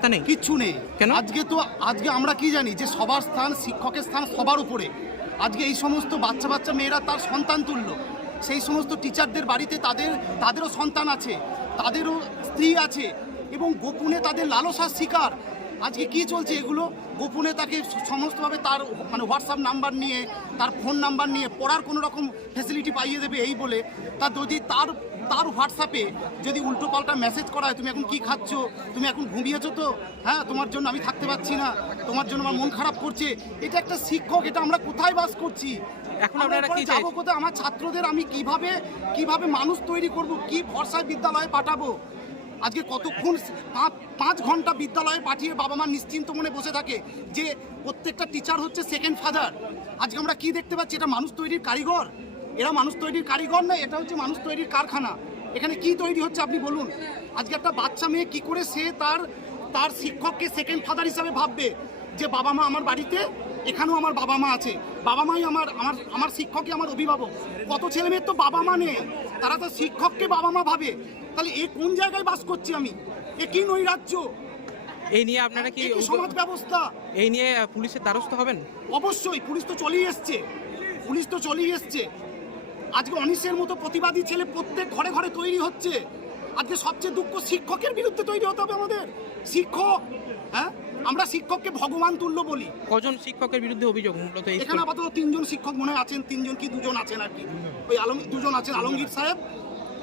নিরাপত্তা নেই? কিচ্ছু নেই। কেন? আজকে তো আজকে আমরা কি জানি যে সবার স্থান শিক্ষকের স্থান সবার উপরে। আজকে এই সমস্ত বাচ্চা বাচ্চা মেয়েরা তার সন্তান তুললো। সেই সমস্ত টিচারদের বাড়িতে তাদের তাদেরও সন্তান আছে তাদেরও স্ত্রী আছে এবং গোপনে তাদের লালসার শিকার। আজকে কি চলছে এগুলো? গোপনে তাকে সমস্তভাবে তার মানে হোয়াটসঅ্যাপ নাম্বার নিয়ে তার ফোন নাম্বার নিয়ে পড়ার কোনো রকম ফেসিলিটি পাইয়ে দেবে এই বলে। তা যদি তার তার হোয়াটসঅ্যাপে যদি উল্টো পাল্টা মেসেজ করা হয় তুমি এখন কি খাচ্ছ? তুমি এখন ঘুমিয়েছো তো? হ্যাঁ তোমার জন্য আমি থাকতে পারছি না। তোমার জন্য আমার মন খারাপ করছে। এটা একটা শিক্ষক এটা আমরা কোথায় বাস করছি? এখন আমরা কি যাব? কোথায়? আমার ছাত্রদের আমি কীভাবে কীভাবে মানুষ তৈরি করব? কি ভরসায় বিদ্যালয়ে পাঠাবো? আজকে কতক্ষণ পাঁচ পাঁচ ঘণ্টা বিদ্যালয়ে পাঠিয়ে বাবা মা নিশ্চিন্ত মনে বসে থাকে যে প্রত্যেকটা টিচার হচ্ছে সেকেন্ড ফাদার আজকে আমরা কি দেখতে পাচ্ছি? এটা মানুষ তৈরির কারিগর? এরা মানুষ তৈরির কারিগর না এটা হচ্ছে মানুষ তৈরির কারখানা। এখানে কি তৈরি হচ্ছে আপনি বলুন? আজকে একটা বাচ্চা মেয়ে কি করে সে তার তার শিক্ষককে সেকেন্ড ফাদার হিসাবে ভাববে যে বাবা মা আমার বাড়িতে এখানেও আমার বাবা মা আছে। বাবা মাই আমার আমার আমার শিক্ষকই আমার অভিভাবক। কত ছেলে মেয়ের তো বাবা মা নেই। তারা তো শিক্ষককে বাবা মা ভাবে। তাহলে এ কোন জায়গায় বাস করছি আমি? এ কি নৈরাজ্য? এই নিয়ে আপনারা কি সমাজ ব্যবস্থা? এই নিয়ে পুলিশের দ্বারস্থ হবেন? অবশ্যই পুলিশ তো চলেই এসছে। পুলিশ তো চলেই এসছে। আজকে অনিশের মতো প্রতিবাদী ছেলে প্রত্যেক ঘরে ঘরে তৈরি হচ্ছে। আজকে সবচেয়ে দুঃখ শিক্ষকের বিরুদ্ধে তৈরি হতে হবে আমাদের। শিক্ষক হ্যাঁ? আমরা শিক্ষককে ভগবান তুল্য বলি। কজন শিক্ষকের বিরুদ্ধে অভিযোগ? মূলত এখানে আপাতত তিনজন শিক্ষক মনে আছেন তিনজন কি দুজন আছেন আর কি? ওই আলম দুজন আছেন আলমগীর সাহেব